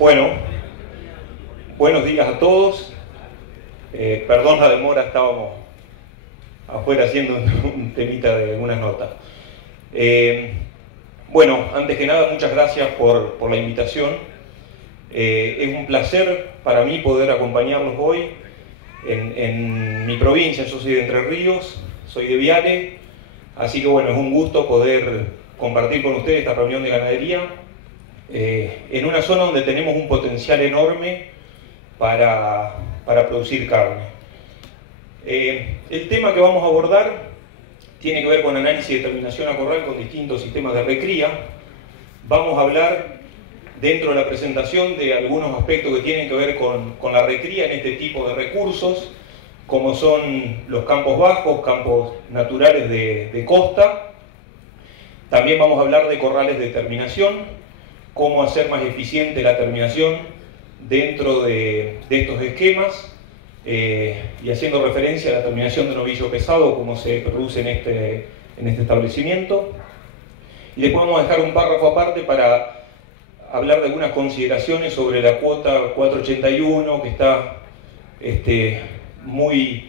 Bueno, buenos días a todos. Perdón la demora, estábamos afuera haciendo un temita de algunas notas. Bueno, antes que nada, muchas gracias por la invitación. Es un placer para mí poder acompañarlos hoy en mi provincia. Yo soy de Entre Ríos, soy de Viale, así que bueno, es un gusto poder compartir con ustedes esta reunión de ganadería en una zona donde tenemos un potencial enorme para producir carne. El tema que vamos a abordar tiene que ver con análisis de terminación a corral con distintos sistemas de recría. Vamos a hablar dentro de la presentación de algunos aspectos que tienen que ver con la recría en este tipo de recursos, como son los campos bajos, campos naturales de costa. También vamos a hablar de corrales de terminación, cómo hacer más eficiente la terminación dentro de estos esquemas, y haciendo referencia a la terminación de novillo pesado, como se produce en este establecimiento. Y después vamos a dejar un párrafo aparte para hablar de algunas consideraciones sobre la cuota 481, que está muy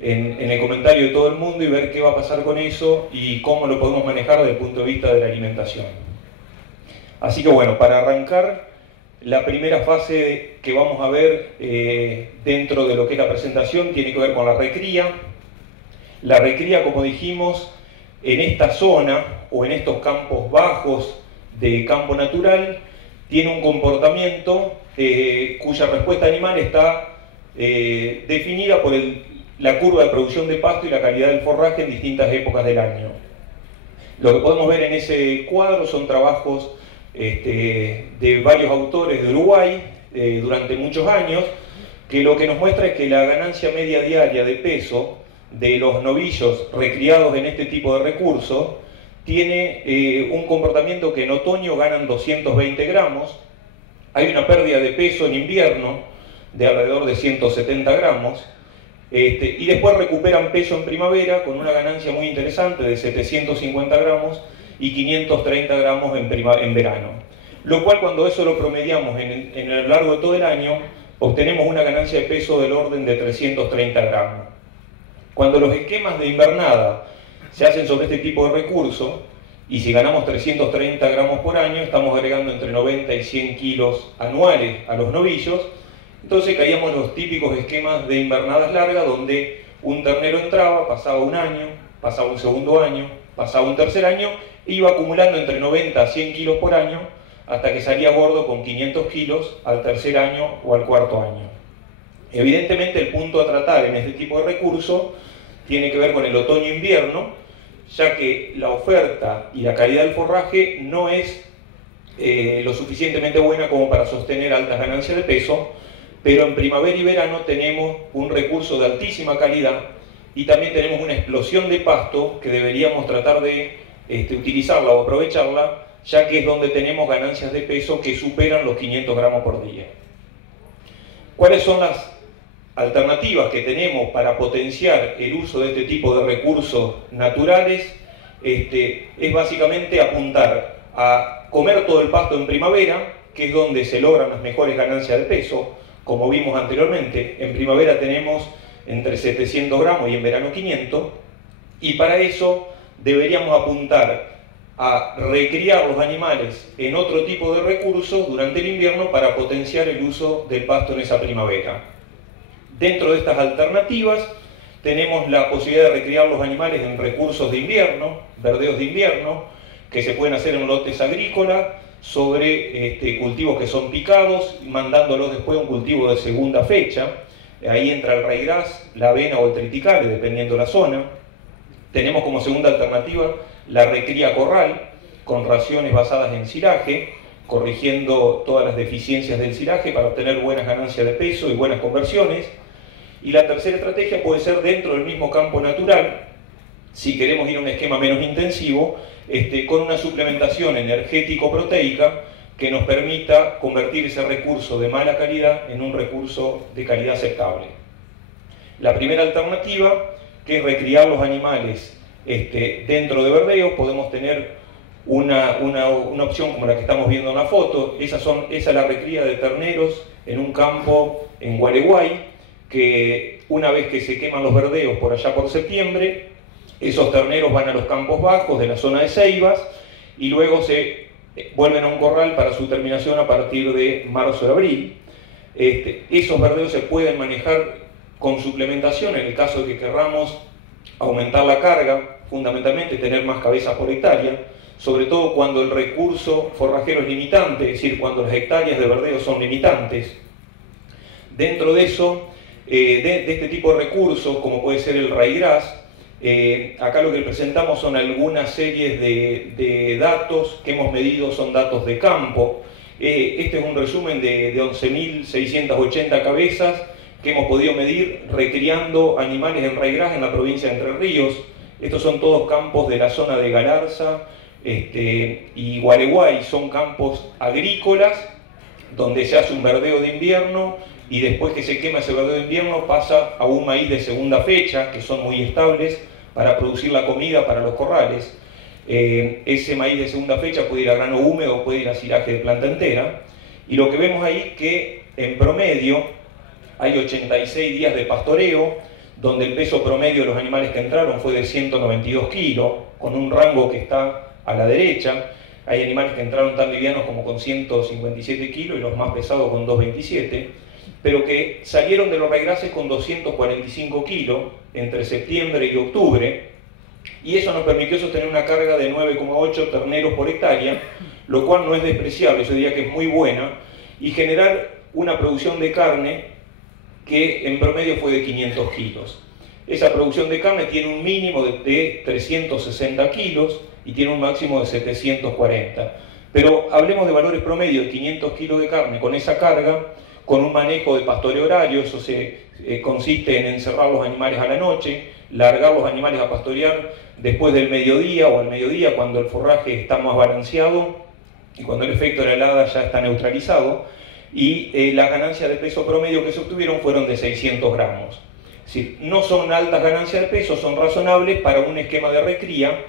en el comentario de todo el mundo, y ver qué va a pasar con eso y cómo lo podemos manejar desde el punto de vista de la alimentación. Así que bueno, para arrancar, la primera fase que vamos a ver dentro de lo que es la presentación tiene que ver con la recría. La recría, como dijimos, en esta zona o en estos campos bajos de campo natural, tiene un comportamiento cuya respuesta animal está definida por la curva de producción de pasto y la calidad del forraje en distintas épocas del año. Lo que podemos ver en ese cuadro son trabajos de varios autores de Uruguay durante muchos años, que lo que nos muestra es que la ganancia media diaria de peso de los novillos recriados en este tipo de recursos tiene un comportamiento que en otoño ganan 220 gramos, hay una pérdida de peso en invierno de alrededor de 170 gramos, y después recuperan peso en primavera con una ganancia muy interesante de 750 gramos y 530 gramos en verano. Lo cual, cuando eso lo promediamos en a lo largo de todo el año, obtenemos una ganancia de peso del orden de 330 gramos. Cuando los esquemas de invernada se hacen sobre este tipo de recurso, y si ganamos 330 gramos por año, estamos agregando entre 90 y 100 kilos anuales a los novillos. Entonces caíamos en los típicos esquemas de invernadas largas, donde un ternero entraba, pasaba un año, pasaba un segundo año, pasaba un tercer año, e iba acumulando entre 90 a 100 kilos por año, hasta que salía gordo con 500 kilos al tercer año o al cuarto año. Evidentemente, el punto a tratar en este tipo de recurso tiene que ver con el otoño-invierno, ya que la oferta y la calidad del forraje no es lo suficientemente buena como para sostener altas ganancias de peso, pero en primavera y verano tenemos un recurso de altísima calidad y también tenemos una explosión de pasto que deberíamos tratar de utilizarla o aprovecharla, ya que es donde tenemos ganancias de peso que superan los 500 gramos por día. ¿Cuáles son las alternativas que tenemos para potenciar el uso de este tipo de recursos naturales? Es básicamente apuntar a comer todo el pasto en primavera, que es donde se logran las mejores ganancias de peso. Como vimos anteriormente, en primavera tenemos entre 700 gramos y en verano 500, y para eso deberíamos apuntar a recriar los animales en otro tipo de recursos durante el invierno para potenciar el uso del pasto en esa primavera. Dentro de estas alternativas tenemos la posibilidad de recriar los animales en recursos de invierno, verdeos de invierno, que se pueden hacer en lotes agrícolas sobre cultivos que son picados, mandándolos después a un cultivo de segunda fecha. Ahí entra el raigras, la avena o el triticale, dependiendo de la zona. Tenemos como segunda alternativa la recría corral, con raciones basadas en silaje, corrigiendo todas las deficiencias del silaje para obtener buenas ganancias de peso y buenas conversiones. Y la tercera estrategia puede ser dentro del mismo campo natural, si queremos ir a un esquema menos intensivo, con una suplementación energético-proteica que nos permita convertir ese recurso de mala calidad en un recurso de calidad aceptable. La primera alternativa, que es recriar los animales dentro de verdeo, podemos tener una opción como la que estamos viendo en la foto. Esa es la recría de terneros en un campo en Gualeguay, que una vez que se queman los verdeos por allá por septiembre, esos terneros van a los campos bajos de la zona de Ceibas y luego se vuelven a un corral para su terminación a partir de marzo de abril. Esos verdeos se pueden manejar con suplementación en el caso de que querramos aumentar la carga, fundamentalmente tener más cabezas por hectárea, sobre todo cuando el recurso forrajero es limitante, es decir, cuando las hectáreas de verdeo son limitantes. Dentro de eso, de este tipo de recursos, como puede ser el raigras, acá lo que presentamos son algunas series de datos que hemos medido, son datos de campo. Este es un resumen de 11.680 cabezas que hemos podido medir recriando animales en raigras en la provincia de Entre Ríos. Estos son todos campos de la zona de Galarza y Gualeguay, son campos agrícolas donde se hace un verdeo de invierno y después que se quema ese verdeo de invierno pasa a un maíz de segunda fecha, que son muy estables para producir la comida para los corrales. Ese maíz de segunda fecha puede ir a grano húmedo, puede ir a silaje de planta entera, y lo que vemos ahí es que en promedio hay 86 días de pastoreo, donde el peso promedio de los animales que entraron fue de 192 kilos, con un rango que está a la derecha. Hay animales que entraron tan livianos como con 157 kilos y los más pesados con 227, pero que salieron de los raigrases con 245 kilos entre septiembre y octubre, y eso nos permitió sostener una carga de 9,8 terneros por hectárea, lo cual no es despreciable, yo diría que es muy buena, y generar una producción de carne que en promedio fue de 500 kilos. Esa producción de carne tiene un mínimo de 360 kilos y tiene un máximo de 740. Pero hablemos de valores promedio de 500 kilos de carne con esa carga, con un manejo de pastoreo horario. Eso consiste en encerrar los animales a la noche, largar los animales a pastorear después del mediodía o al mediodía cuando el forraje está más balanceado y cuando el efecto de la helada ya está neutralizado, y las ganancias de peso promedio que se obtuvieron fueron de 600 gramos. Es decir, no son altas ganancias de peso, son razonables para un esquema de recría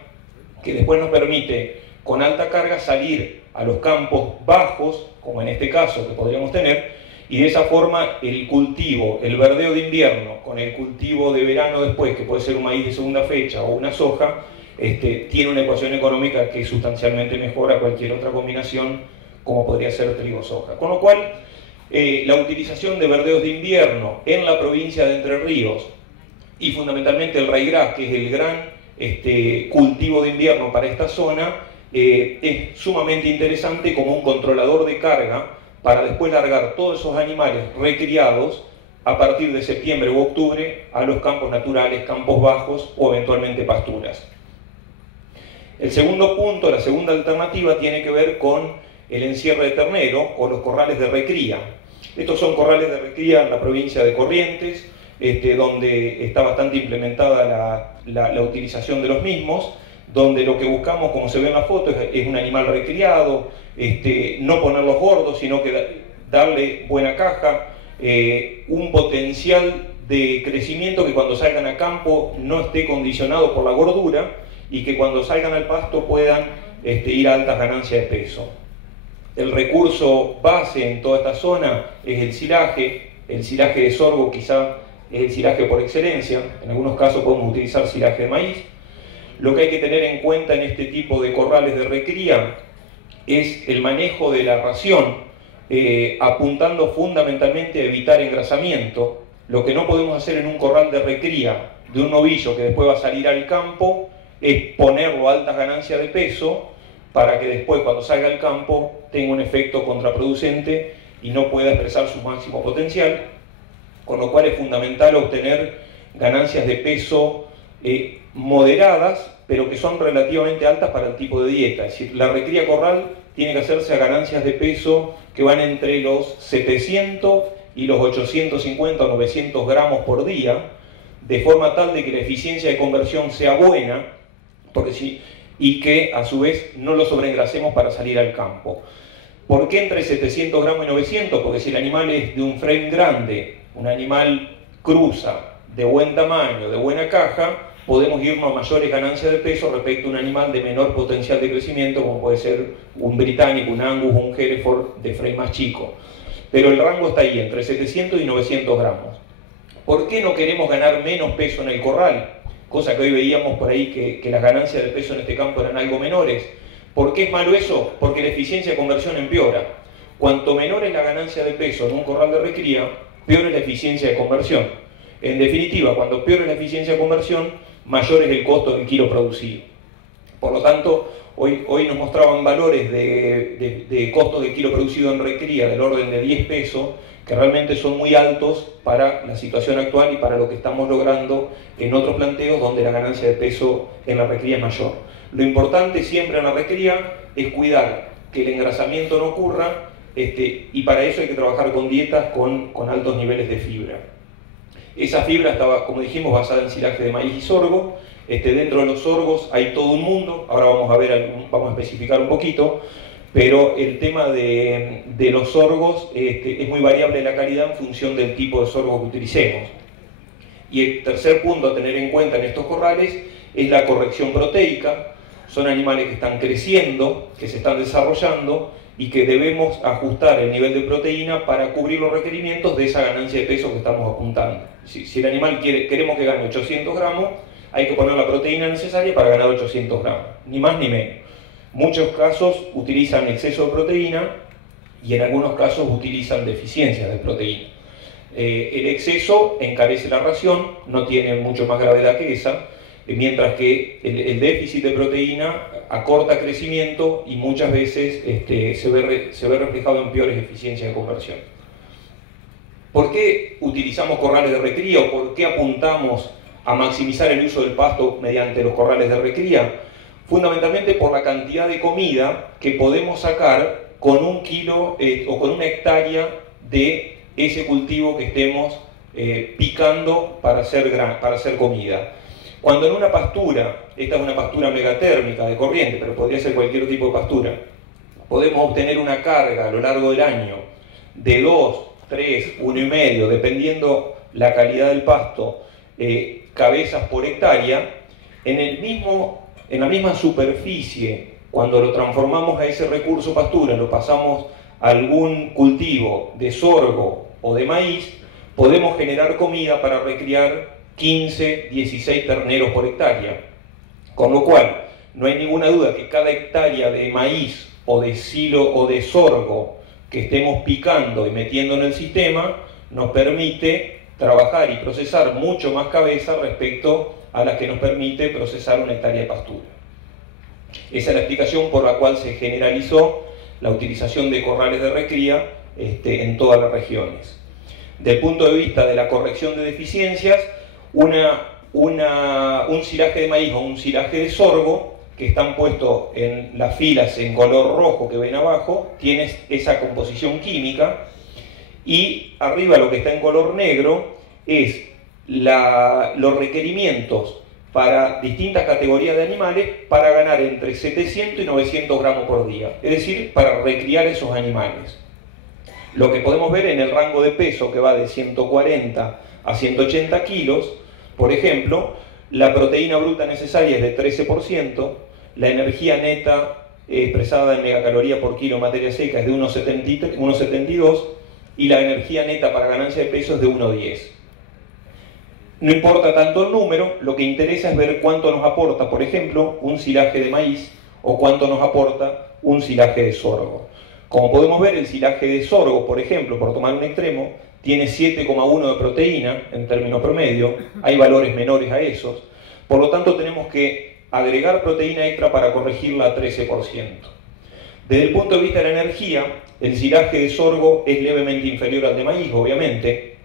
que después nos permite con alta carga salir a los campos bajos, como en este caso que podríamos tener, y de esa forma el cultivo, el verdeo de invierno con el cultivo de verano después, que puede ser un maíz de segunda fecha o una soja, tiene una ecuación económica que sustancialmente mejora cualquier otra combinación, como podría ser trigo-soja. Con lo cual, la utilización de verdeos de invierno en la provincia de Entre Ríos y fundamentalmente el raigras, que es el gran cultivo de invierno para esta zona, es sumamente interesante como un controlador de carga para después largar todos esos animales recriados a partir de septiembre u octubre a los campos naturales, campos bajos o eventualmente pasturas. El segundo punto, la segunda alternativa, tiene que ver con el encierre de ternero o los corrales de recría. Estos son corrales de recría en la provincia de Corrientes, donde está bastante implementada la utilización de los mismos, donde lo que buscamos, como se ve en la foto, es un animal recriado, no ponerlos gordos, sino que darle buena caja, un potencial de crecimiento que cuando salgan a campo no esté condicionado por la gordura y que cuando salgan al pasto puedan ir a altas ganancias de peso. El recurso base en toda esta zona es el silaje de sorgo quizá es el silaje por excelencia, en algunos casos podemos utilizar silaje de maíz. Lo que hay que tener en cuenta en este tipo de corrales de recría es el manejo de la ración, apuntando fundamentalmente a evitar engrasamiento. Lo que no podemos hacer en un corral de recría de un novillo que después va a salir al campo es ponerlo a altas ganancias de peso para que después cuando salga al campo tenga un efecto contraproducente y no pueda expresar su máximo potencial, con lo cual es fundamental obtener ganancias de peso moderadas, pero que son relativamente altas para el tipo de dieta. Es decir, la recría corral tiene que hacerse a ganancias de peso que van entre los 700 y los 850 o 900 gramos por día, de forma tal de que la eficiencia de conversión sea buena, y que a su vez no lo sobreengrasemos para salir al campo. ¿Por qué entre 700 gramos y 900? Porque si el animal es de un frame grande, un animal cruza, de buen tamaño, de buena caja, podemos irnos a mayores ganancias de peso respecto a un animal de menor potencial de crecimiento, como puede ser un británico, un Angus o un Hereford de frame más chico. Pero el rango está ahí, entre 700 y 900 gramos. ¿Por qué no queremos ganar menos peso en el corral? Cosa que hoy veíamos por ahí que las ganancias de peso en este campo eran algo menores. ¿Por qué es malo eso? Porque la eficiencia de conversión empeora. Cuanto menor es la ganancia de peso en un corral de recría, peor es la eficiencia de conversión. En definitiva, cuando peor es la eficiencia de conversión, mayor es el costo del kilo producido. Por lo tanto, hoy nos mostraban valores de costos de kilo producido en recría del orden de 10 pesos, que realmente son muy altos para la situación actual y para lo que estamos logrando en otros planteos donde la ganancia de peso en la recría es mayor. Lo importante siempre en la recría es cuidar que el engrasamiento no ocurra, y para eso hay que trabajar con dietas con altos niveles de fibra. Esa fibra estaba, como dijimos, basada en silaje de maíz y sorgo. Dentro de los sorgos hay todo un mundo, ahora vamos a especificar un poquito, pero el tema de los sorgos es muy variable la calidad en función del tipo de sorgo que utilicemos. Y el tercer punto a tener en cuenta en estos corrales es la corrección proteica. Son animales que están creciendo, que se están desarrollando y que debemos ajustar el nivel de proteína para cubrir los requerimientos de esa ganancia de peso que estamos apuntando. Si el animal queremos que gane 800 gramos, hay que poner la proteína necesaria para ganar 800 gramos, ni más ni menos. Muchos casos utilizan exceso de proteína y en algunos casos utilizan deficiencias de proteína. El exceso encarece la ración, no tiene mucho más gravedad que esa, mientras que el déficit de proteína acorta crecimiento y muchas veces se ve reflejado en peores eficiencias de conversión. ¿Por qué utilizamos corrales de recría o por qué apuntamos a maximizar el uso del pasto mediante los corrales de recría? Fundamentalmente por la cantidad de comida que podemos sacar con un kilo o con una hectárea de ese cultivo que estemos picando para hacer comida. Cuando en una pastura, esta es una pastura megatérmica de corriente, pero podría ser cualquier tipo de pastura, podemos obtener una carga a lo largo del año de 2, 3, 1,5, dependiendo la calidad del pasto, cabezas por hectárea, en la misma superficie, cuando lo transformamos a ese recurso pastura, lo pasamos a algún cultivo de sorgo o de maíz, podemos generar comida para recriar 15, 16 terneros por hectárea. Con lo cual, no hay ninguna duda que cada hectárea de maíz o de silo o de sorgo que estemos picando y metiendo en el sistema nos permite trabajar y procesar mucho más cabeza respecto a las que nos permite procesar una hectárea de pastura. Esa es la explicación por la cual se generalizó la utilización de corrales de recría en todas las regiones. Desde el punto de vista de la corrección de deficiencias, un silaje de maíz o un silaje de sorgo que están puestos en las filas en color rojo que ven abajo, tiene esa composición química, y arriba lo que está en color negro es los requerimientos para distintas categorías de animales para ganar entre 700 y 900 gramos por día, es decir, para recriar esos animales. Lo que podemos ver en el rango de peso que va de 140 a 180 kilos, por ejemplo, la proteína bruta necesaria es de 13%, la energía neta expresada en megacaloría por kilo materia seca es de 1,72 y la energía neta para ganancia de peso es de 1,10. No importa tanto el número, lo que interesa es ver cuánto nos aporta, por ejemplo, un silaje de maíz o cuánto nos aporta un silaje de sorgo. Como podemos ver, el silaje de sorgo, por ejemplo, por tomar un extremo, tiene 7,1 de proteína en término promedio, hay valores menores a esos, por lo tanto tenemos que agregar proteína extra para corregirla a 13%. Desde el punto de vista de la energía, el silaje de sorgo es levemente inferior al de maíz, obviamente,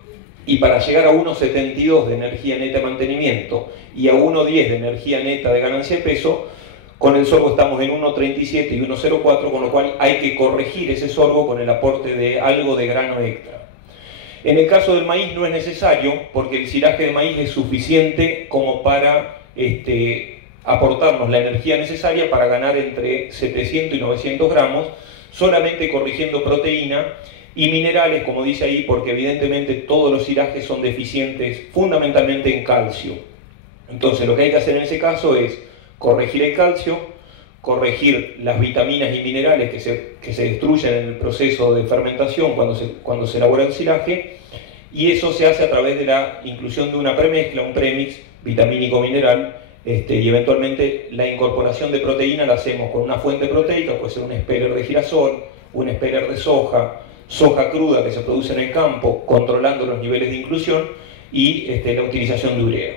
y para llegar a 1,72 de energía neta de mantenimiento y a 1,10 de energía neta de ganancia de peso, con el sorgo estamos en 1,37 y 1,04, con lo cual hay que corregir ese sorgo con el aporte de algo de grano extra. En el caso del maíz no es necesario, porque el silaje de maíz es suficiente como para aportarnos la energía necesaria para ganar entre 700 y 900 gramos, solamente corrigiendo proteína y minerales, como dice ahí, porque evidentemente todos los silajes son deficientes fundamentalmente en calcio. Entonces lo que hay que hacer en ese caso es corregir el calcio, corregir las vitaminas y minerales que se destruyen en el proceso de fermentación cuando se elabora el silaje, y eso se hace a través de la inclusión de una premezcla, un premix vitamínico-mineral, y eventualmente la incorporación de proteína la hacemos con una fuente proteica, puede ser un speller de girasol, un speller de soja, soja cruda que se produce en el campo, controlando los niveles de inclusión, y la utilización de urea.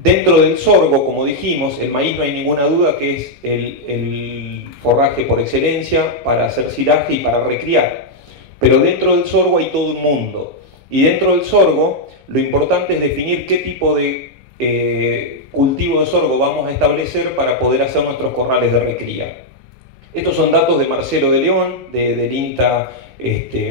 Dentro del sorgo, como dijimos, el maíz no hay ninguna duda que es el forraje por excelencia para hacer silaje y para recriar. Pero dentro del sorgo hay todo un mundo. Y dentro del sorgo, lo importante es definir qué tipo de cultivo de sorgo vamos a establecer para poder hacer nuestros corrales de recría. Estos son datos de Marcelo de León, del INTA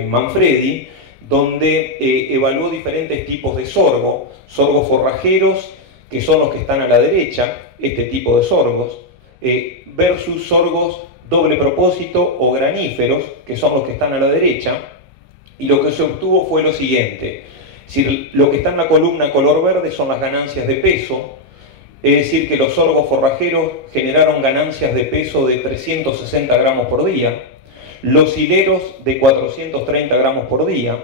Manfredi, donde evaluó diferentes tipos de sorgo, sorgos forrajeros, que son los que están a la derecha, este tipo de sorgos, versus sorgos doble propósito o graníferos, que son los que están a la derecha, y lo que se obtuvo fue lo siguiente. Es decir, lo que está en la columna color verde son las ganancias de peso, es decir, que los sorgos forrajeros generaron ganancias de peso de 360 gramos por día, los hileros de 430 gramos por día,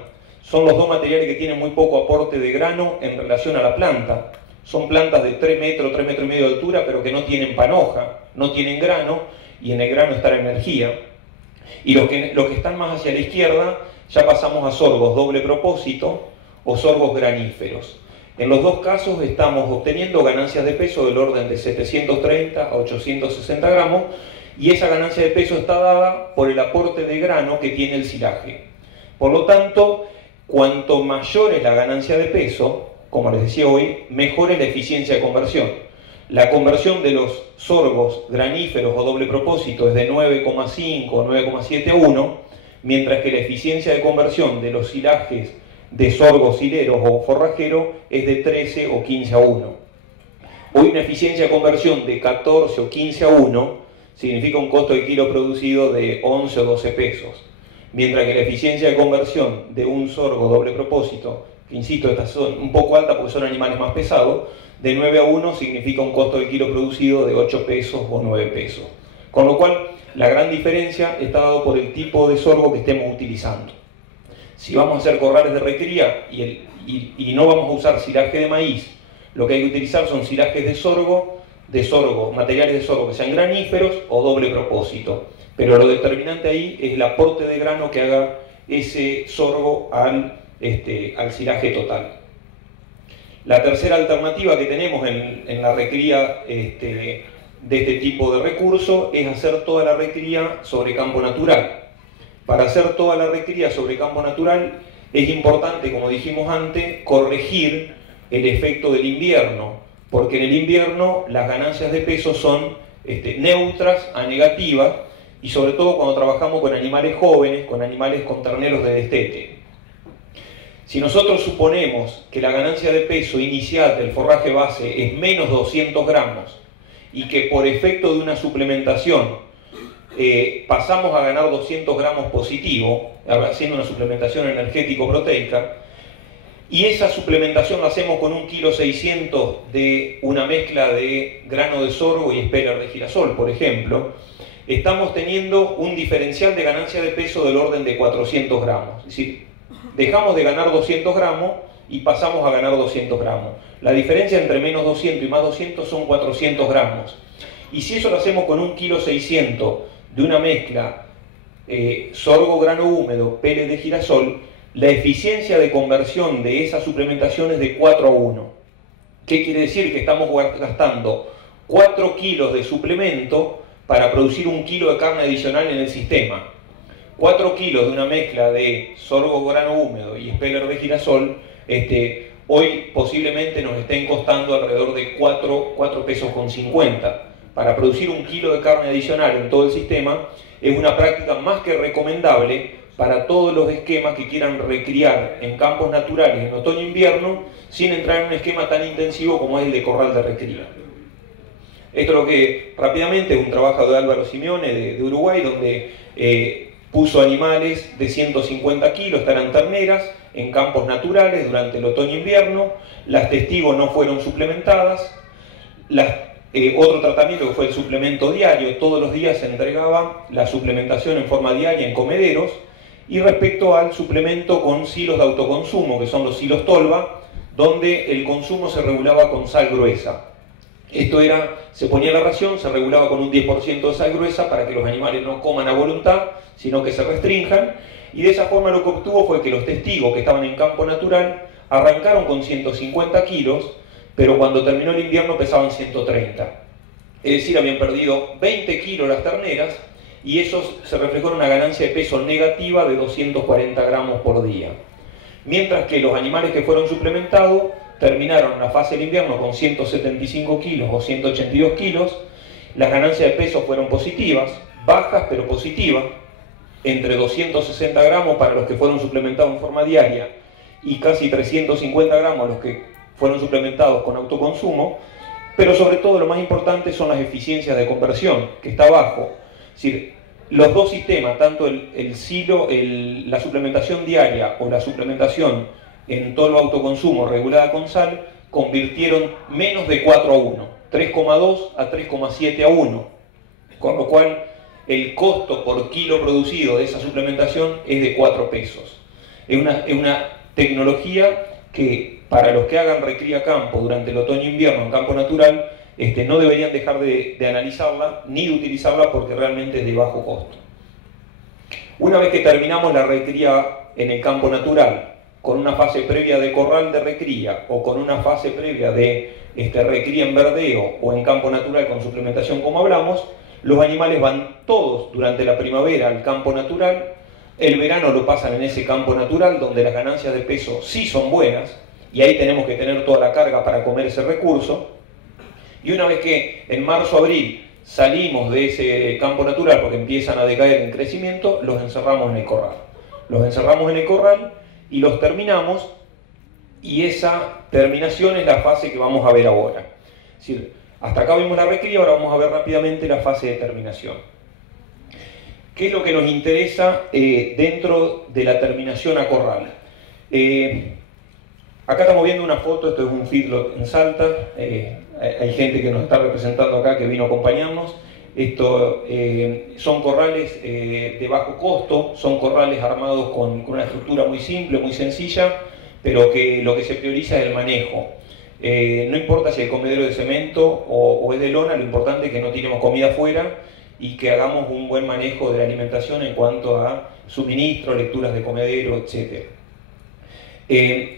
son los dos materiales que tienen muy poco aporte de grano en relación a la planta. Son plantas de 3 metros, 3 metros y medio de altura, pero que no tienen panoja, no tienen grano, y en el grano está la energía. Y los que están más hacia la izquierda, ya pasamos a sorgos doble propósito o sorgos graníferos. En los dos casos estamos obteniendo ganancias de peso del orden de 730 a 860 gramos, y esa ganancia de peso está dada por el aporte de grano que tiene el silaje. Por lo tanto, cuanto mayor es la ganancia de peso, como les decía hoy, mejor es la eficiencia de conversión. La conversión de los sorgos graníferos o doble propósito es de 9,5 o 9,7 a 1, mientras que la eficiencia de conversión de los silajes de sorgos hileros o forrajero es de 13 o 15 a 1. Hoy una eficiencia de conversión de 14 o 15 a 1 significa un costo de kilo producido de 11 o 12 pesos, mientras que la eficiencia de conversión de un sorgo doble propósito, que insisto, estas son un poco altas porque son animales más pesados, de 9 a 1 significa un costo de kilo producido de 8 pesos o 9 pesos. Con lo cual, la gran diferencia está dado por el tipo de sorgo que estemos utilizando. Si vamos a hacer corrales de recría y no vamos a usar silaje de maíz, lo que hay que utilizar son silajes de sorgo, materiales de sorgo que sean graníferos o doble propósito. Pero lo determinante ahí es el aporte de grano que haga ese sorgo al silaje total. La tercera alternativa que tenemos en la recría de este tipo de recurso es hacer toda la recría sobre campo natural. Para hacer toda la recría sobre campo natural es importante, como dijimos antes, corregir el efecto del invierno, porque en el invierno las ganancias de peso son neutras a negativas, y sobre todo cuando trabajamos con animales jóvenes, con animales con terneros de destete. Si nosotros suponemos que la ganancia de peso inicial del forraje base es menos 200 gramos y que por efecto de una suplementación pasamos a ganar 200 gramos positivo, haciendo una suplementación energético-proteica, y esa suplementación la hacemos con 1,6 kg de una mezcla de grano de sorgo y speller de girasol, por ejemplo, estamos teniendo un diferencial de ganancia de peso del orden de 400 gramos. Es decir, dejamos de ganar 200 gramos y pasamos a ganar 200 gramos. La diferencia entre menos 200 y más 200 son 400 gramos. Y si eso lo hacemos con 1,6 kg de una mezcla sorgo grano húmedo, pele de girasol, la eficiencia de conversión de esa suplementación es de 4 a 1. ¿Qué quiere decir? Que estamos gastando 4 kilos de suplemento para producir 1 kilo de carne adicional en el sistema. 4 kilos de una mezcla de sorgo grano húmedo y speller de girasol, hoy posiblemente nos estén costando alrededor de 4 pesos con 50. Para producir 1 kilo de carne adicional en todo el sistema es una práctica más que recomendable para todos los esquemas que quieran recriar en campos naturales en otoño e invierno sin entrar en un esquema tan intensivo como es el de corral de recría. Esto es lo que rápidamente es un trabajo de Álvaro Simeone de Uruguay, donde Puso animales de 150 kilos, estas eran terneras, en campos naturales durante el otoño-invierno. Las testigos no fueron suplementadas. Otro tratamiento que fue el suplemento diario, todos los días se entregaba la suplementación en forma diaria en comederos. Y respecto al suplemento con silos de autoconsumo, que son los silos tolva, donde el consumo se regulaba con sal gruesa. Esto era, se ponía la ración, se regulaba con un 10% de sal gruesa para que los animales no coman a voluntad, sino que se restrinjan, y de esa forma lo que obtuvo fue que los testigos que estaban en campo natural arrancaron con 150 kilos, pero cuando terminó el invierno pesaban 130. Es decir, habían perdido 20 kilos las terneras, y eso se reflejó en una ganancia de peso negativa de 240 gramos por día. Mientras que los animales que fueron suplementados terminaron la fase del invierno con 175 kilos o 182 kilos, las ganancias de peso fueron positivas, bajas pero positivas, entre 260 gramos para los que fueron suplementados en forma diaria y casi 350 gramos los que fueron suplementados con autoconsumo, pero sobre todo lo más importante son las eficiencias de conversión, que está abajo. Es decir, los dos sistemas, tanto el silo, la suplementación diaria o la suplementación en tolva autoconsumo regulada con sal, convirtieron menos de 4 a 1, 3,2 a 3,7 a 1, con lo cual el costo por kilo producido de esa suplementación es de 4 pesos. Es una tecnología que para los que hagan recría campo durante el otoño-invierno en campo natural, no deberían dejar de analizarla ni de utilizarla porque realmente es de bajo costo. Una vez que terminamos la recría en el campo natural, con una fase previa de corral de recría o con una fase previa de recría en verdeo o en campo natural con suplementación como hablamos, los animales van todos durante la primavera al campo natural, el verano lo pasan en ese campo natural donde las ganancias de peso sí son buenas y ahí tenemos que tener toda la carga para comer ese recurso, y una vez que en marzo-abril salimos de ese campo natural porque empiezan a decaer en crecimiento, los encerramos en el corral. Los encerramos en el corral y los terminamos, y esa terminación es la fase que vamos a ver ahora. Es decir, hasta acá vimos la recría, ahora vamos a ver rápidamente la fase de terminación. ¿Qué es lo que nos interesa dentro de la terminación a corral? Acá estamos viendo una foto, esto es un feedlot en Salta, hay gente que nos está representando acá que vino a acompañarnos. Esto son corrales de bajo costo, son corrales armados con una estructura muy simple, muy sencilla, pero que lo que se prioriza es el manejo. No importa si el comedero es de cemento o es de lona, lo importante es que no tiremos comida afuera y que hagamos un buen manejo de la alimentación en cuanto a suministro, lecturas de comedero, etc.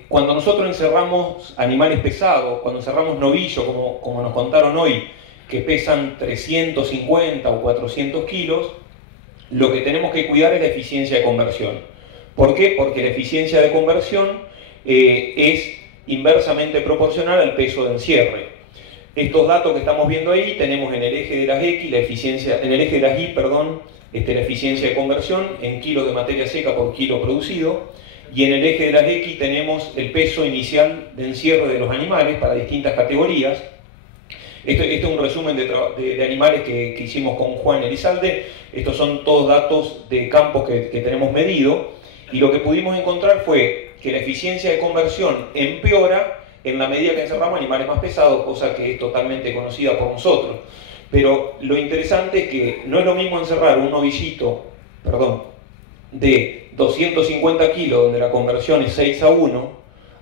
Cuando nosotros encerramos animales pesados, cuando encerramos novillos, como nos contaron hoy, que pesan 350 o 400 kilos, lo que tenemos que cuidar es la eficiencia de conversión. ¿Por qué? Porque la eficiencia de conversión es inversamente proporcional al peso de encierre. Estos datos que estamos viendo ahí, tenemos en el eje de las X, en el eje de las Y, perdón, la eficiencia de conversión en kilos de materia seca por kilo producido, y en el eje de las X tenemos el peso inicial de encierre de los animales para distintas categorías. Esto es un resumen de animales que hicimos con Juan Elizalde. Estos son todos datos de campos que tenemos medido, y lo que pudimos encontrar fue que la eficiencia de conversión empeora en la medida que encerramos animales más pesados, cosa que es totalmente conocida por nosotros. Pero lo interesante es que no es lo mismo encerrar un novillito, de 250 kilos donde la conversión es 6 a 1,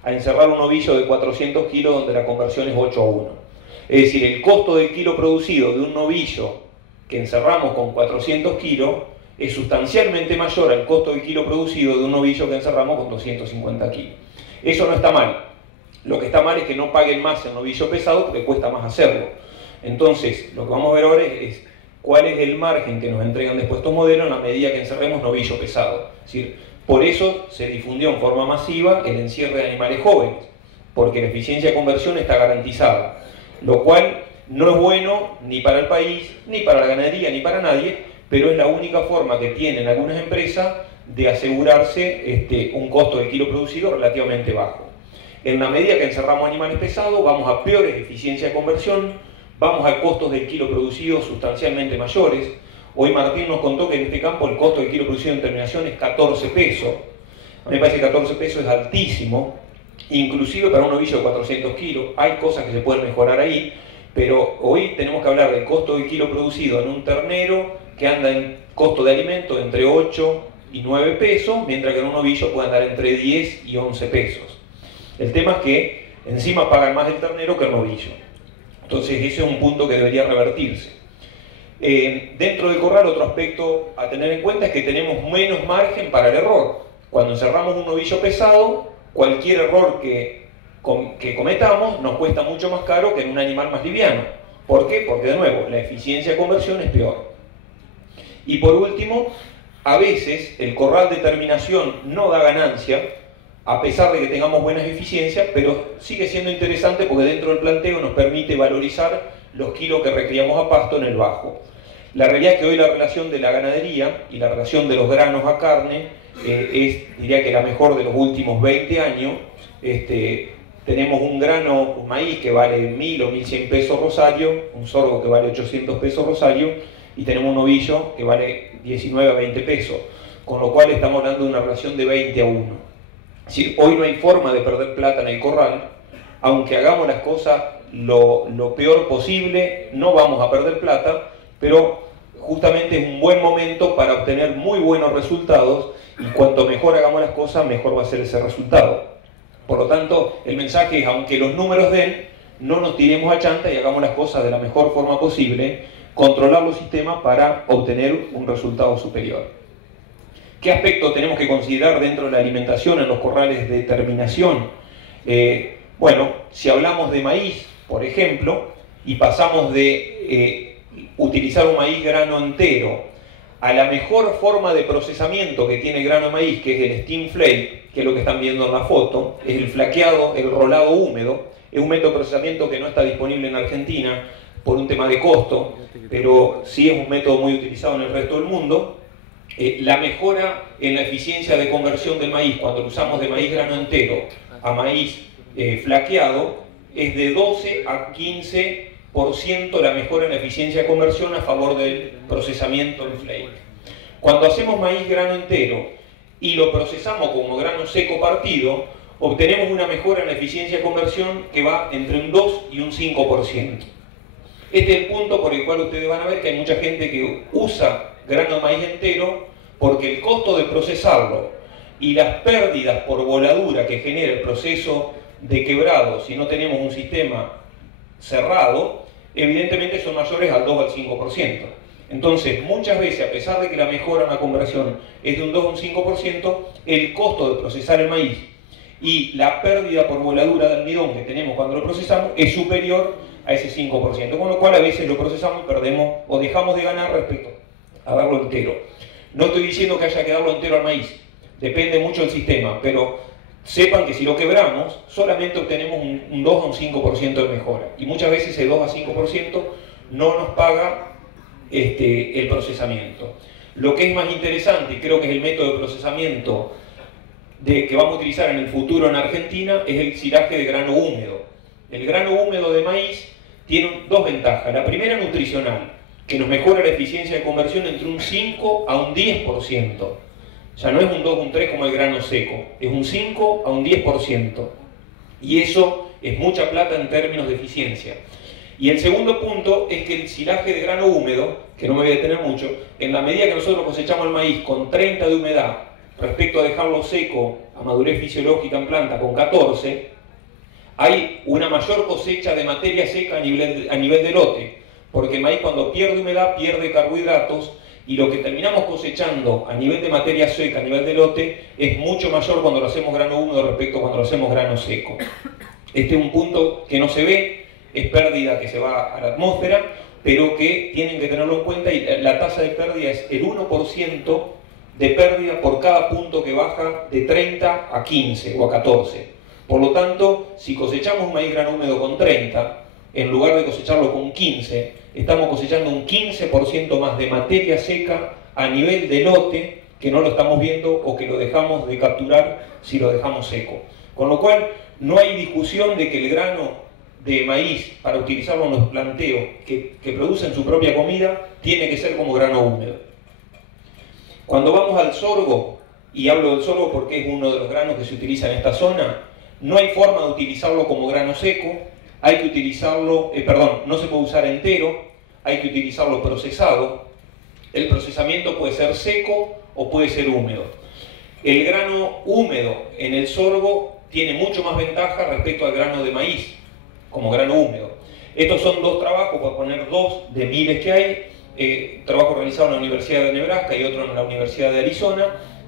a encerrar un novillo de 400 kilos donde la conversión es 8 a 1. Es decir, el costo del kilo producido de un novillo que encerramos con 400 kilos es sustancialmente mayor al costo del kilo producido de un novillo que encerramos con 250 kilos. Eso no está mal. Lo que está mal es que no paguen más el novillo pesado porque cuesta más hacerlo. Entonces, lo que vamos a ver ahora es cuál es el margen que nos entregan después estos modelos en la medida que encerremos novillo pesado. Es decir, por eso se difundió en forma masiva el encierre de animales jóvenes, porque la eficiencia de conversión está garantizada, lo cual no es bueno ni para el país, ni para la ganadería, ni para nadie, pero es la única forma que tienen algunas empresas de asegurarse un costo del kilo producido relativamente bajo. En la medida que encerramos animales pesados, vamos a peores eficiencias de conversión, vamos a costos del kilo producido sustancialmente mayores. Hoy Martín nos contó que en este campo el costo del kilo producido en terminación es 14 pesos. A mí me parece que 14 pesos es altísimo, inclusive para un novillo de 400 kilos. Hay cosas que se pueden mejorar ahí, pero hoy tenemos que hablar del costo del kilo producido en un ternero que anda en costo de alimento entre 8 y 9 pesos, mientras que en un novillo puede andar entre 10 y 11 pesos. El tema es que encima pagan más el ternero que el novillo. Entonces ese es un punto que debería revertirse. Dentro del corral, otro aspecto a tener en cuenta es que tenemos menos margen para el error. Cuando encerramos un novillo pesado, cualquier error que cometamos nos cuesta mucho más caro que en un animal más liviano. ¿Por qué? Porque de nuevo, la eficiencia de conversión es peor. Y por último, a veces el corral de terminación no da ganancia, a pesar de que tengamos buenas eficiencias, pero sigue siendo interesante porque dentro del planteo nos permite valorizar los kilos que recriamos a pasto en el bajo. La realidad es que hoy la relación de la ganadería y la relación de los granos a carne diría que la mejor de los últimos 20 años. Tenemos un grano, un maíz que vale 1000 o 1100 pesos Rosario, un sorgo que vale 800 pesos Rosario, y tenemos un novillo que vale 19 a 20 pesos, con lo cual estamos hablando de una relación de 20 a 1. Es decir, hoy no hay forma de perder plata en el corral, aunque hagamos las cosas lo peor posible, no vamos a perder plata, pero justamente es un buen momento para obtener muy buenos resultados, y cuanto mejor hagamos las cosas, mejor va a ser ese resultado. Por lo tanto, el mensaje es, aunque los números den, no nos tiremos a chanta y hagamos las cosas de la mejor forma posible, controlar los sistemas para obtener un resultado superior. ¿Qué aspectos tenemos que considerar dentro de la alimentación en los corrales de terminación? Bueno, si hablamos de maíz, por ejemplo, y pasamos de utilizar un maíz grano entero a la mejor forma de procesamiento que tiene el grano de maíz, que es el steam flake, que es lo que están viendo en la foto, es el flaqueado, el rolado húmedo. Es un método de procesamiento que no está disponible en Argentina por un tema de costo, pero sí es un método muy utilizado en el resto del mundo. La mejora en la eficiencia de conversión del maíz, cuando lo usamos de maíz grano entero a maíz flaqueado, es de 12 a 15% la mejora en la eficiencia de conversión a favor del procesamiento en flake. Cuando hacemos maíz grano entero y lo procesamos como grano seco partido, obtenemos una mejora en la eficiencia de conversión que va entre un 2 y un 5%. Este es el punto por el cual ustedes van a ver que hay mucha gente que usa grano de maíz entero porque el costo de procesarlo y las pérdidas por voladura que genera el proceso de quebrado si no tenemos un sistema cerrado, evidentemente son mayores al 2 al 5%. Entonces, muchas veces, a pesar de que la mejora en la conversión es de un 2 a un 5%, el costo de procesar el maíz y la pérdida por voladura de almidón que tenemos cuando lo procesamos es superior a ese 5%, con lo cual a veces lo procesamos y perdemos o dejamos de ganar respecto a darlo entero. No estoy diciendo que haya que darlo entero al maíz, depende mucho del sistema, pero sepan que si lo quebramos, solamente obtenemos un 2 a un 5% de mejora. Y muchas veces ese 2 a 5% no nos paga el procesamiento. Lo que es más interesante, y creo que es el método de procesamiento que vamos a utilizar en el futuro en Argentina, es el silaje de grano húmedo. El grano húmedo de maíz tiene dos ventajas. La primera, nutricional, que nos mejora la eficiencia de conversión entre un 5 a un 10%. O sea, no es un 2 o un 3 como el grano seco, es un 5 a un 10%. Y eso es mucha plata en términos de eficiencia. Y el segundo punto es que el silaje de grano húmedo, que no me voy a detener mucho, en la medida que nosotros cosechamos el maíz con 30 de humedad, respecto a dejarlo seco a madurez fisiológica en planta con 14, hay una mayor cosecha de materia seca a nivel de lote, porque el maíz cuando pierde humedad pierde carbohidratos, y lo que terminamos cosechando a nivel de materia seca, a nivel de lote, es mucho mayor cuando lo hacemos grano húmedo respecto a cuando lo hacemos grano seco. Este es un punto que no se ve, es pérdida que se va a la atmósfera, pero que tienen que tenerlo en cuenta, y la tasa de pérdida es el 1% de pérdida por cada punto que baja de 30 a 15 o a 14. Por lo tanto, si cosechamos un maíz grano húmedo con 30, en lugar de cosecharlo con 15, estamos cosechando un 15% más de materia seca a nivel de lote, que no lo estamos viendo o que lo dejamos de capturar si lo dejamos seco. Con lo cual, no hay discusión de que el grano de maíz para utilizarlo en los planteos que producen su propia comida tiene que ser como grano húmedo. Cuando vamos al sorgo, y hablo del sorgo porque es uno de los granos que se utiliza en esta zona, no hay forma de utilizarlo como grano seco, hay que utilizarlo, no se puede usar entero, hay que utilizarlo procesado. El procesamiento puede ser seco o puede ser húmedo. El grano húmedo en el sorgo tiene mucho más ventaja respecto al grano de maíz, como grano húmedo. Estos son dos trabajos, para poner dos de miles que hay, trabajo realizado en la Universidad de Nebraska y otro en la Universidad de Arizona,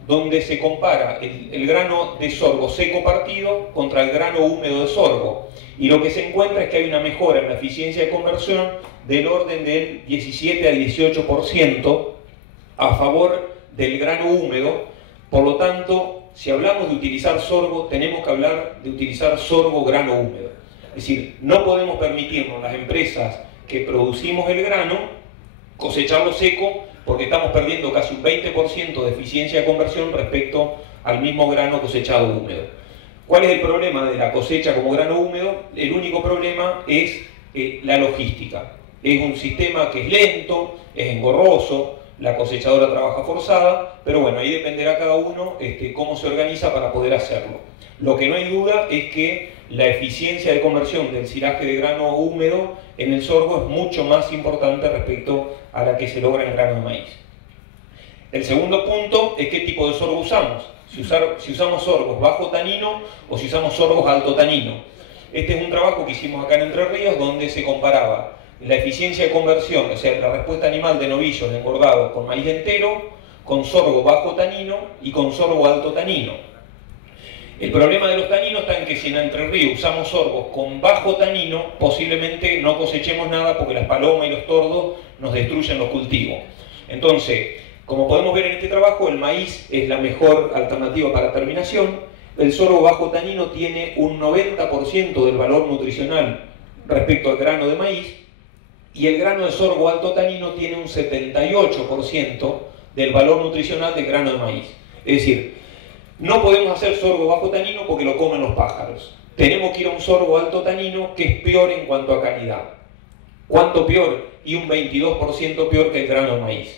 donde se compara el grano de sorgo seco partido contra el grano húmedo de sorgo. Y lo que se encuentra es que hay una mejora en la eficiencia de conversión del orden del 17 a 18% a favor del grano húmedo. Por lo tanto, si hablamos de utilizar sorgo, tenemos que hablar de utilizar sorgo grano húmedo. Es decir, no podemos permitirnos las empresas que producimos el grano cosecharlo seco, porque estamos perdiendo casi un 20% de eficiencia de conversión respecto al mismo grano cosechado húmedo. ¿Cuál es el problema de la cosecha como grano húmedo? El único problema es la logística. Es un sistema que es lento, es engorroso, la cosechadora trabaja forzada, pero bueno, ahí dependerá cada uno cómo se organiza para poder hacerlo. Lo que no hay duda es que la eficiencia de conversión del silaje de grano húmedo en el sorgo es mucho más importante respecto a la que se logra en el grano de maíz. El segundo punto es qué tipo de sorgo usamos. Si usamos sorgos bajo tanino o si usamos sorgos alto tanino. Este es un trabajo que hicimos acá en Entre Ríos donde se comparaba la eficiencia de conversión, o sea, la respuesta animal de novillos engordados con maíz entero, con sorgo bajo tanino y con sorgo alto tanino. El problema de los taninos está en que si en Entre Ríos usamos sorgos con bajo tanino, posiblemente no cosechemos nada porque las palomas y los tordos nos destruyen los cultivos. Entonces, como podemos ver en este trabajo, el maíz es la mejor alternativa para terminación. El sorgo bajo tanino tiene un 90% del valor nutricional respecto al grano de maíz, y el grano de sorgo alto tanino tiene un 78% del valor nutricional del grano de maíz. Es decir, no podemos hacer sorgo bajo tanino porque lo comen los pájaros. Tenemos que ir a un sorgo alto tanino que es peor en cuanto a calidad. ¿Cuánto peor? Y un 22% peor que el grano de maíz.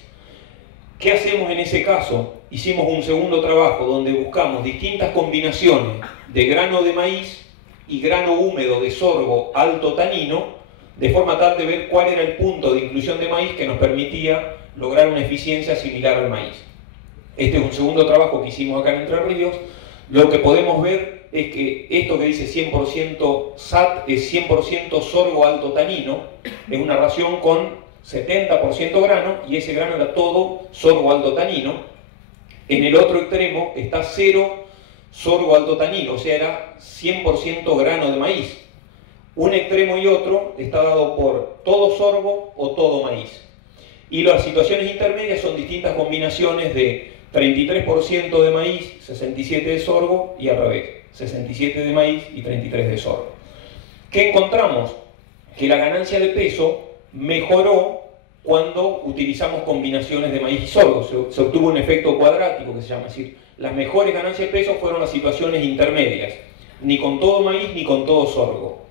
¿Qué hacemos en ese caso? Hicimos un segundo trabajo donde buscamos distintas combinaciones de grano de maíz y grano húmedo de sorgo alto tanino, de forma tal de ver cuál era el punto de inclusión de maíz que nos permitía lograr una eficiencia similar al maíz. Este es un segundo trabajo que hicimos acá en Entre Ríos. Lo que podemos ver es que esto que dice 100% SAT es 100% sorgo alto tanino, es una ración con 70% grano, y ese grano era todo sorgo alto tanino. En el otro extremo está 0 sorgo alto tanino, o sea, era 100% grano de maíz. Un extremo y otro está dado por todo sorgo o todo maíz. Y las situaciones intermedias son distintas combinaciones de 33% de maíz, 67% de sorgo, y al revés, 67% de maíz y 33% de sorgo. ¿Qué encontramos? Que la ganancia de peso mejoró cuando utilizamos combinaciones de maíz y sorgo. Se obtuvo un efecto cuadrático que se llama, es decir, las mejores ganancias de peso fueron las situaciones intermedias, ni con todo maíz ni con todo sorgo.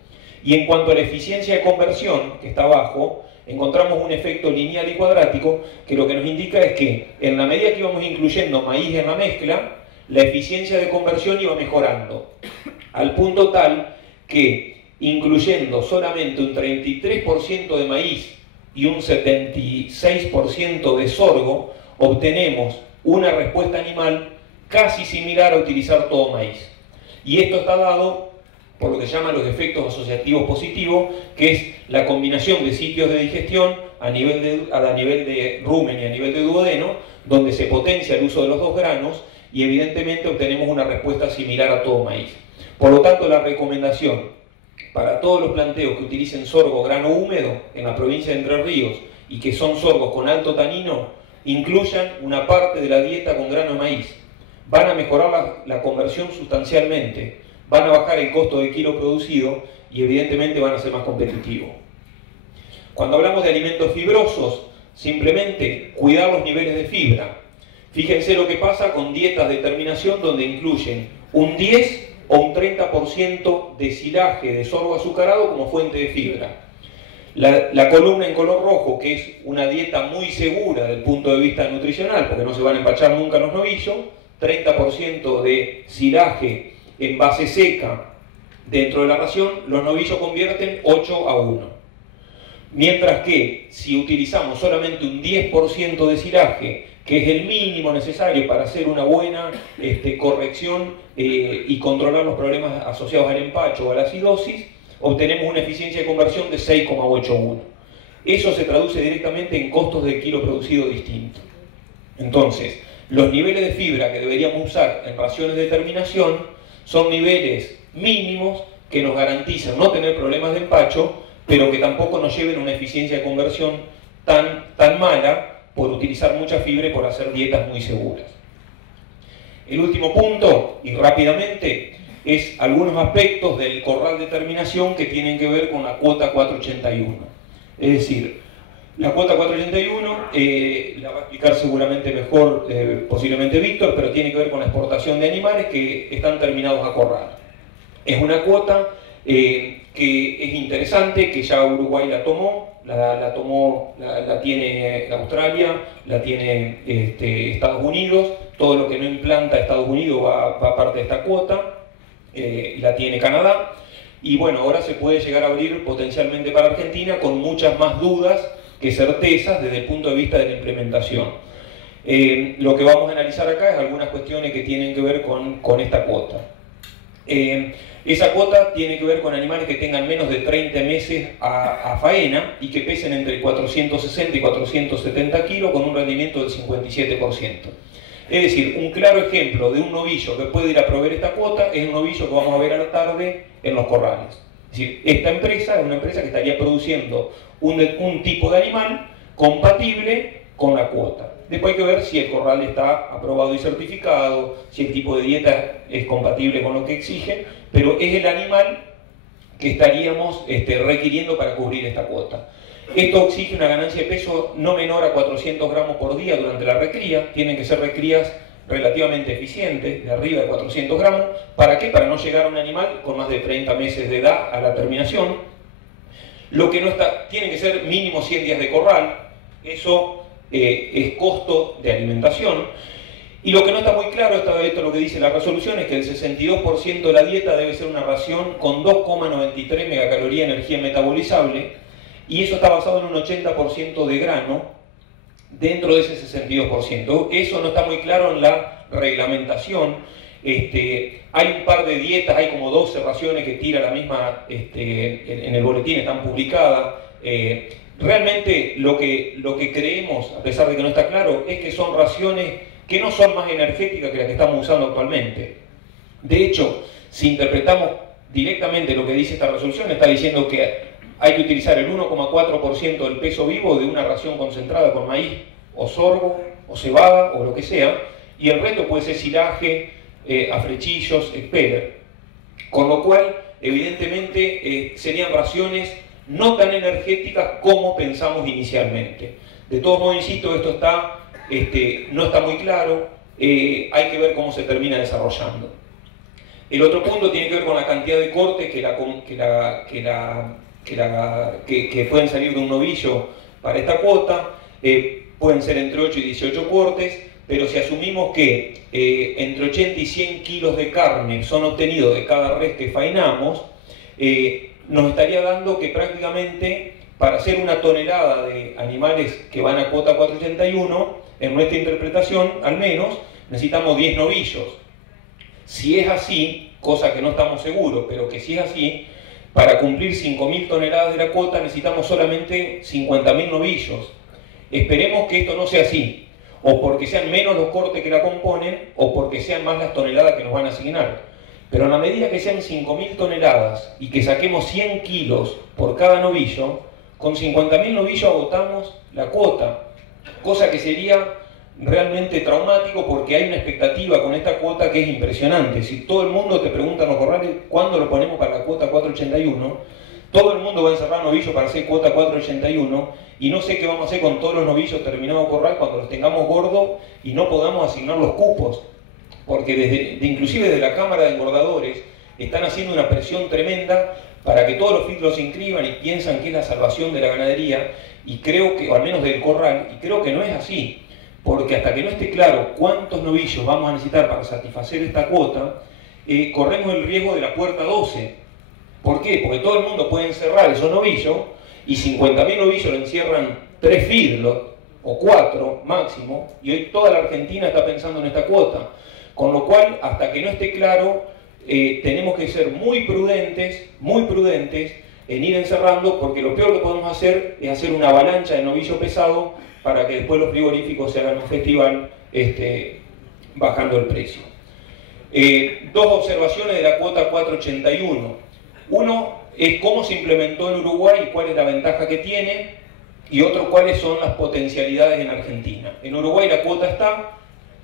Y en cuanto a la eficiencia de conversión, que está abajo, encontramos un efecto lineal y cuadrático que lo que nos indica es que en la medida que íbamos incluyendo maíz en la mezcla, la eficiencia de conversión iba mejorando, al punto tal que incluyendo solamente un 33% de maíz y un 76% de sorgo, obtenemos una respuesta animal casi similar a utilizar todo maíz. Y esto está dado por lo que se llaman los efectos asociativos positivos, que es la combinación de sitios de digestión a nivel de rumen y a nivel de duodeno, donde se potencia el uso de los dos granos y evidentemente obtenemos una respuesta similar a todo maíz. Por lo tanto, la recomendación para todos los planteos que utilicen sorgo grano húmedo en la provincia de Entre Ríos y que son sorgos con alto tanino, incluyan una parte de la dieta con grano de maíz. Van a mejorar la conversión sustancialmente, van a bajar el costo de kilo producido y evidentemente van a ser más competitivos. Cuando hablamos de alimentos fibrosos, simplemente cuidar los niveles de fibra. Fíjense lo que pasa con dietas de terminación donde incluyen un 10 o un 30% de silaje de sorgo azucarado como fuente de fibra. La columna en color rojo, que es una dieta muy segura desde el punto de vista nutricional, porque no se van a empachar nunca los novillos, 30% de silaje en base seca dentro de la ración, los novillos convierten 8-1. Mientras que si utilizamos solamente un 10% de silaje, que es el mínimo necesario para hacer una buena corrección y controlar los problemas asociados al empacho o a la acidosis, obtenemos una eficiencia de conversión de 6,81. Eso se traduce directamente en costos de kilo producido distintos. Entonces, los niveles de fibra que deberíamos usar en raciones de terminación son niveles mínimos que nos garantizan no tener problemas de empacho, pero que tampoco nos lleven a una eficiencia de conversión tan mala por utilizar mucha fibra y por hacer dietas muy seguras. El último punto, y rápidamente, es algunos aspectos del corral de terminación que tienen que ver con la cuota 481. Es decir, la cuota 481 la va a explicar seguramente mejor, posiblemente Víctor, pero tiene que ver con la exportación de animales que están terminados a corral. Es una cuota que es interesante, que ya Uruguay la tomó, la tiene Australia, la tiene Estados Unidos, todo lo que no implanta Estados Unidos va parte de esta cuota, la tiene Canadá, y bueno, ahora se puede llegar a abrir potencialmente para Argentina con muchas más dudas que certezas desde el punto de vista de la implementación. Lo que vamos a analizar acá es algunas cuestiones que tienen que ver con esta cuota. Esa cuota tiene que ver con animales que tengan menos de 30 meses a faena y que pesen entre 460 y 470 kilos con un rendimiento del 57%. Es decir, un claro ejemplo de un novillo que puede ir a proveer esta cuota es un novillo que vamos a ver a la tarde en los corrales. Es decir, esta empresa es una empresa que estaría produciendo un tipo de animal compatible con la cuota. Después hay que ver si el corral está aprobado y certificado, si el tipo de dieta es compatible con lo que exige, pero es el animal que estaríamos requiriendo para cubrir esta cuota. Esto exige una ganancia de peso no menor a 400 gramos por día durante la recría. Tienen que ser recrías relativamente eficientes, de arriba de 400 gramos. ¿Para qué? Para no llegar a un animal con más de 30 meses de edad a la terminación. Lo que no está, tiene que ser mínimo 100 días de corral. Eso es costo de alimentación. Y lo que no está muy claro, esto es lo que dice la resolución, es que el 62% de la dieta debe ser una ración con 2,93 megacalorías de energía metabolizable, y eso está basado en un 80% de grano dentro de ese 62%. Eso no está muy claro en la reglamentación. Hay un par de dietas, hay como 12 raciones que tira la misma, en el boletín están publicadas. Realmente lo que creemos, a pesar de que no está claro, es que son raciones que no son más energéticas que las que estamos usando actualmente. De hecho, si interpretamos directamente lo que dice esta resolución, está diciendo que hay que utilizar el 1,4% del peso vivo de una ración concentrada con maíz o sorgo o cebada o lo que sea, y el resto puede ser silaje, afrechillos, expeller. Con lo cual, evidentemente, serían raciones no tan energéticas como pensamos inicialmente. De todos modos, insisto, esto no está muy claro, hay que ver cómo se termina desarrollando. El otro punto tiene que ver con la cantidad de cortes que pueden salir de un novillo para esta cuota. Pueden ser entre 8 y 18 cortes, pero si asumimos que entre 80 y 100 kilos de carne son obtenidos de cada res que faenamos, nos estaría dando que prácticamente para hacer una tonelada de animales que van a cuota 481, en nuestra interpretación al menos, necesitamos 10 novillos. Si es así, cosa que no estamos seguros, pero que si es así, para cumplir 5.000 toneladas de la cuota necesitamos solamente 50.000 novillos. Esperemos que esto no sea así, o porque sean menos los cortes que la componen, o porque sean más las toneladas que nos van a asignar. Pero a la medida que sean 5.000 toneladas y que saquemos 100 kilos por cada novillo, con 50.000 novillos agotamos la cuota, cosa que sería realmente traumático porque hay una expectativa con esta cuota que es impresionante. Si todo el mundo te pregunta en los corrales cuándo lo ponemos para la cuota 481, todo el mundo va a encerrar novillos para hacer cuota 481 y no sé qué vamos a hacer con todos los novillos terminados corral cuando los tengamos gordos y no podamos asignar los cupos. Porque inclusive desde la Cámara de Engordadores están haciendo una presión tremenda para que todos los feedlots se inscriban y piensan que es la salvación de la ganadería, y creo que, o al menos del corral, y creo que no es así, porque hasta que no esté claro cuántos novillos vamos a necesitar para satisfacer esta cuota, corremos el riesgo de la puerta 12. ¿Por qué? Porque todo el mundo puede encerrar esos novillos, y 50.000 novillos lo encierran 3 feedlots, o 4 máximo, y hoy toda la Argentina está pensando en esta cuota. Con lo cual, hasta que no esté claro, tenemos que ser muy prudentes en ir encerrando, porque lo peor que podemos hacer es hacer una avalancha de novillo pesado para que después los frigoríficos se hagan un festival bajando el precio. Dos observaciones de la cuota 481. Uno es cómo se implementó en Uruguay y cuál es la ventaja que tiene, y otro, cuáles son las potencialidades en Argentina. En Uruguay la cuota está,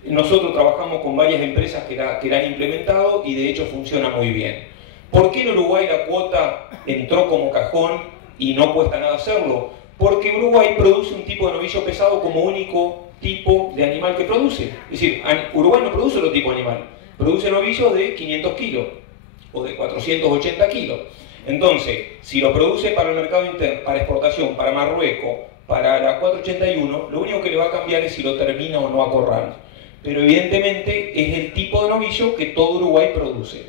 nosotros trabajamos con varias empresas que la han implementado y de hecho funciona muy bien. ¿Por qué en Uruguay la cuota entró como cajón y no cuesta nada hacerlo? Porque Uruguay produce un tipo de novillo pesado como único tipo de animal que produce. Es decir, Uruguay no produce otro tipo de animal, produce novillos de 500 kilos o de 480 kilos. Entonces, si lo produce para el mercado interno, para exportación, para Marruecos, para la 481, lo único que le va a cambiar es si lo termina o no a corral. Pero evidentemente es el tipo de novillo que todo Uruguay produce.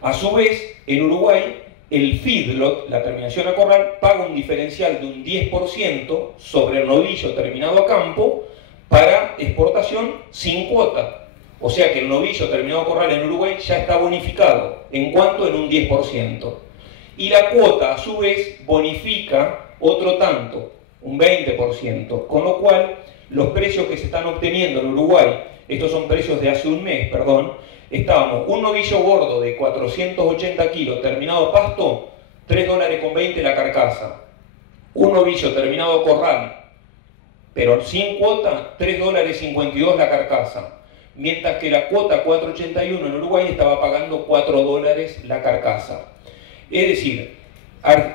A su vez, en Uruguay, el feedlot, la terminación a corral, paga un diferencial de un 10% sobre el novillo terminado a campo para exportación sin cuota. O sea que el novillo terminado a corral en Uruguay ya está bonificado. ¿En cuánto? En un 10%. Y la cuota, a su vez, bonifica otro tanto, un 20%. Con lo cual, los precios que se están obteniendo en Uruguay, estos son precios de hace un mes, perdón, estábamos, un novillo gordo de 480 kilos terminado a pasto, $3,20 la carcasa. Un novillo terminado a corral, pero sin cuota, $3,52 la carcasa. Mientras que la cuota 481 en Uruguay estaba pagando $4 la carcasa. Es decir,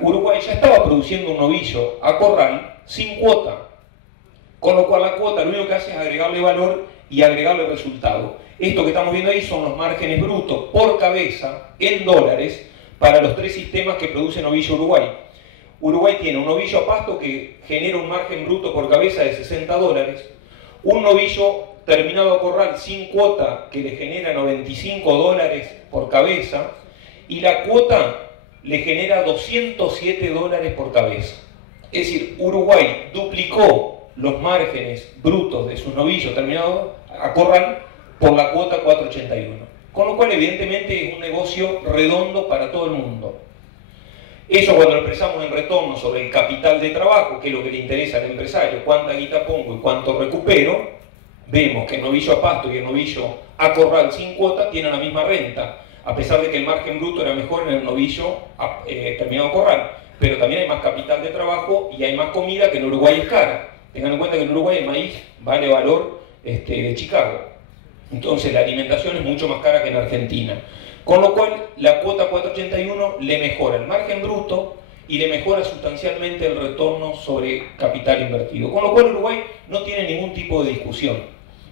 Uruguay ya estaba produciendo un novillo a corral sin cuota, con lo cual la cuota lo único que hace es agregarle valor y agregarle resultado. Esto que estamos viendo ahí son los márgenes brutos por cabeza en dólares para los 3 sistemas que produce novillo Uruguay. Uruguay tiene un novillo a pasto que genera un margen bruto por cabeza de $60, un novillo terminado a corral sin cuota que le genera $95 por cabeza, y la cuota le genera $207 por cabeza. Es decir, Uruguay duplicó los márgenes brutos de sus novillos terminados a corral por la cuota 481. Con lo cual, evidentemente, es un negocio redondo para todo el mundo. Eso, cuando lo expresamos en retorno sobre el capital de trabajo, que es lo que le interesa al empresario, cuánta guita pongo y cuánto recupero, vemos que el novillo a pasto y el novillo a corral sin cuota tienen la misma renta, a pesar de que el margen bruto era mejor en el novillo terminado a corral. Pero también hay más capital de trabajo y hay más comida, que en Uruguay es cara. Tengan en cuenta que en Uruguay el maíz vale valor de Chicago. Entonces la alimentación es mucho más cara que en Argentina. Con lo cual la cuota 481 le mejora el margen bruto y le mejora sustancialmente el retorno sobre capital invertido. Con lo cual Uruguay no tiene ningún tipo de discusión.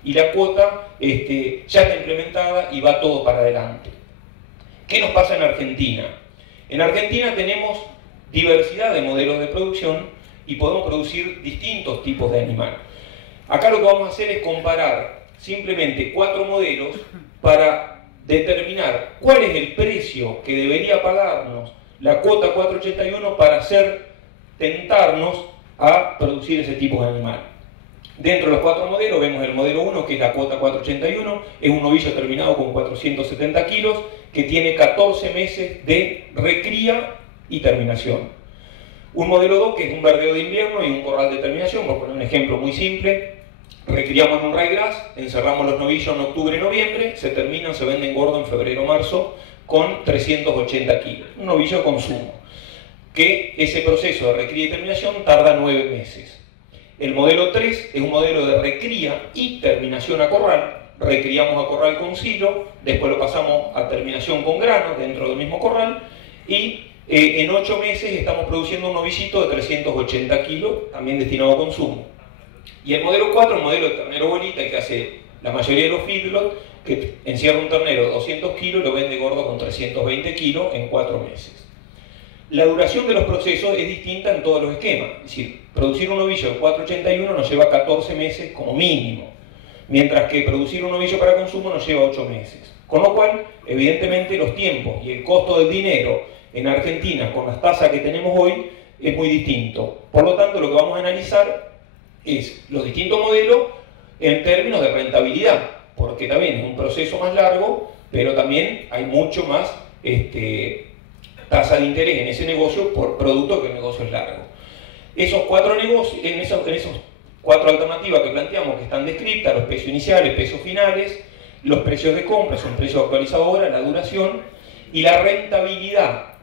Y la cuota ya está implementada y va todo para adelante. ¿Qué nos pasa en Argentina? En Argentina tenemos diversidad de modelos de producción y podemos producir distintos tipos de animal. Acá lo que vamos a hacer es comparar simplemente 4 modelos para determinar cuál es el precio que debería pagarnos la cuota 481 para tentarnos a producir ese tipo de animal. Dentro de los 4 modelos vemos el modelo 1, que es la cuota 481, es un novillo terminado con 470 kilos, que tiene 14 meses de recría y terminación. Un modelo 2, que es un verdeo de invierno y un corral de terminación, por poner un ejemplo muy simple. Recriamos en un ryegrass, encerramos los novillos en octubre-noviembre, se terminan, se venden gordo en febrero-marzo con 380 kilos. Un novillo de consumo, que ese proceso de recría y terminación tarda 9 meses. El modelo 3 es un modelo de recría y terminación a corral. Recriamos a corral con silo, después lo pasamos a terminación con grano dentro del mismo corral, y en 8 meses estamos produciendo un novillito de 380 kilos, también destinado a consumo. Y el modelo 4, el modelo de ternero bolita, que hace la mayoría de los feedlots, que encierra un ternero de 200 kilos y lo vende gordo con 320 kilos en 4 meses. La duración de los procesos es distinta en todos los esquemas. Es decir, producir un novillo de 481 nos lleva 14 meses como mínimo, mientras que producir un novillo para consumo nos lleva 8 meses. Con lo cual, evidentemente, los tiempos y el costo del dinero en Argentina con las tasas que tenemos hoy es muy distinto. Por lo tanto, lo que vamos a analizar es los distintos modelos en términos de rentabilidad, porque también es un proceso más largo, pero también hay mucho más tasa de interés en ese negocio por producto que el negocio es largo. Esos 4 negocios, en esos 4 alternativas que planteamos, que están descritas, los precios iniciales, precios finales, los precios de compra, son precios actualizados ahora, la duración y la rentabilidad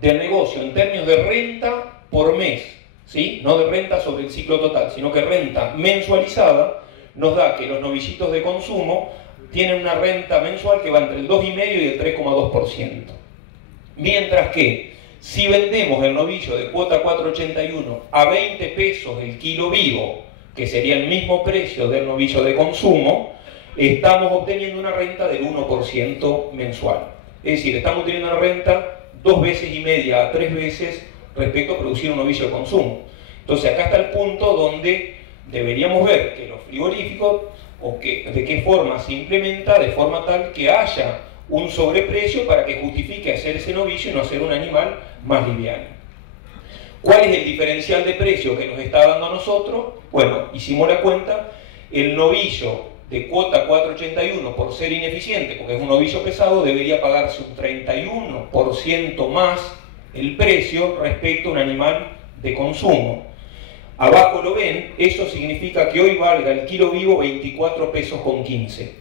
del negocio en términos de renta por mes, ¿sí? No de renta sobre el ciclo total, sino que renta mensualizada nos da que los novillitos de consumo tienen una renta mensual que va entre el 2,5% y el 3,2%. Mientras que si vendemos el novillo de cuota 481 a 20 pesos el kilo vivo, que sería el mismo precio del novillo de consumo, estamos obteniendo una renta del 1% mensual. Es decir, estamos obteniendo una renta 2,5 veces a 3 veces respecto a producir un novillo de consumo. Entonces acá está el punto donde deberíamos ver que los frigoríficos, de qué forma se implementa, de forma tal que haya un sobreprecio para que justifique hacer ese novillo y no hacer un animal más liviano. ¿Cuál es el diferencial de precio que nos está dando a nosotros? Bueno, hicimos la cuenta, el novillo de cuota 481 por ser ineficiente, porque es un novillo pesado, debería pagarse un 31% más el precio respecto a un animal de consumo. Abajo lo ven, eso significa que hoy valga el kilo vivo 24 pesos con 15.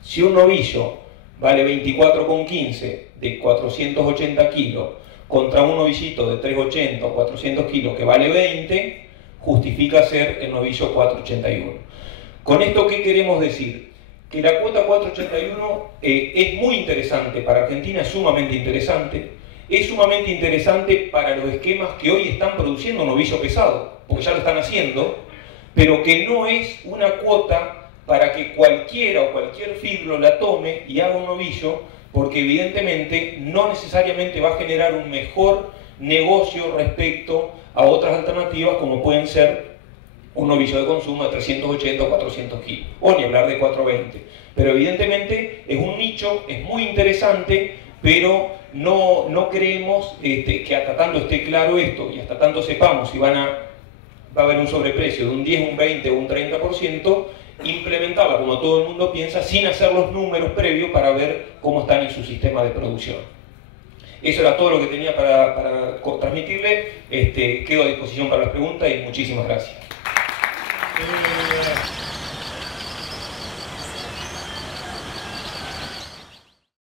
Si un novillo vale 24,15 de 480 kilos contra un novillito de 380 o 400 kilos que vale 20, justifica ser el novillo 481. ¿Con esto qué queremos decir? Que la cuota 481 es muy interesante para Argentina, es sumamente interesante para los esquemas que hoy están produciendo novillo pesado, porque ya lo están haciendo, pero que no es una cuota para que cualquiera o cualquier fibro la tome y haga un novillo, porque evidentemente no necesariamente va a generar un mejor negocio respecto a otras alternativas como pueden ser un novillo de consumo de 380 o 400 kilos, o ni hablar de 420. Pero evidentemente es un nicho, es muy interesante, pero no creemos que hasta tanto esté claro esto y hasta tanto sepamos si va a haber un sobreprecio de un 10, un 20 o un 30%, implementarla como todo el mundo piensa, sin hacer los números previos para ver cómo están en su sistema de producción. Eso era todo lo que tenía para transmitirle. Quedo a disposición para las preguntas y muchísimas gracias.